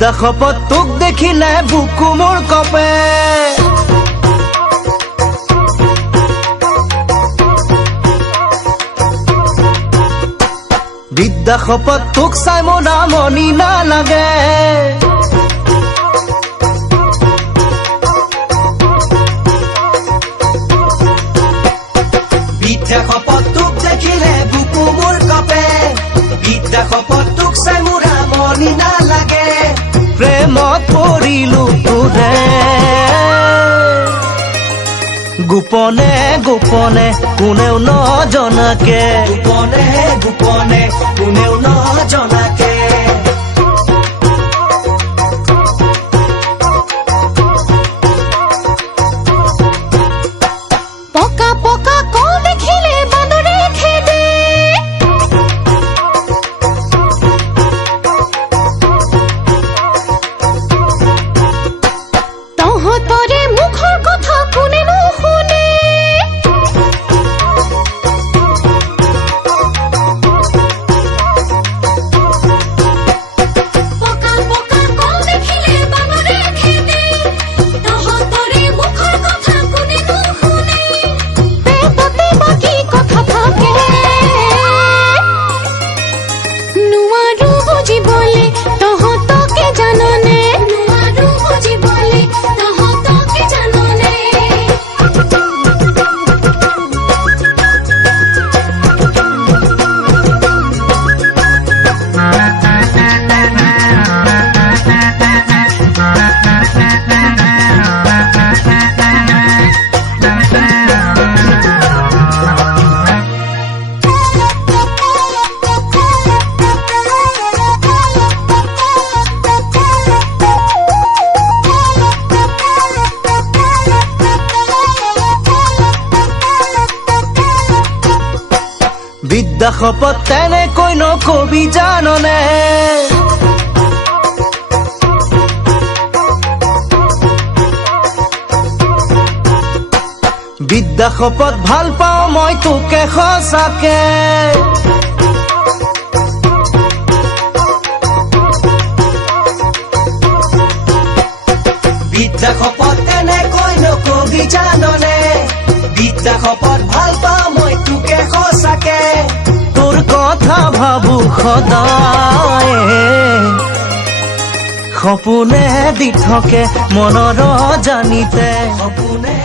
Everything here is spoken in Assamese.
বিদ্যা শপত তোক দেখিলে বুকু মোৰ কপে বিদ্যা শপত তোক চাই মনা মনি নালাগে বিদ্যা শপত তোক দেখিলে বুকু মোৰ কপে বিদ্যা শপত তোক চাই মনা মনি নালাগে প্ৰেমত পৰিলো তোৰে গোপনে গোপনে কোনেও নজনাকে গোপনে গোপনে কোনেও নজনাকে পকা পকা কো দেখিলে বান্দৰে খেদে তহঁতৰে মুখৰ কথা কোনে নুশুনে পকা পকা কো দেখিলে বান্দৰে খেদে তহঁতৰে মুখৰ কথা কোনে নুশুনে পেটতে বাকি কথা থাকে নোৱাৰো বুজিবলে তহঁতকে জাননে নোৱাৰো বুজিবলে তহঁতকে জাননে বিদ্যা শপত তেনেকৈ নকবি জাননে বিদ্যা শপত ভাল পাওঁ মই তোকে সঁচাকে বিদ্যা শপত তেনেকৈ নকবি জাননে বিদ্যা শপত ভাল পাওঁ মই তোকে সঁচাকে তোৰ কথা ভাবো সদায় সপোনে দি থাকে মনৰ জানিতে সপোনে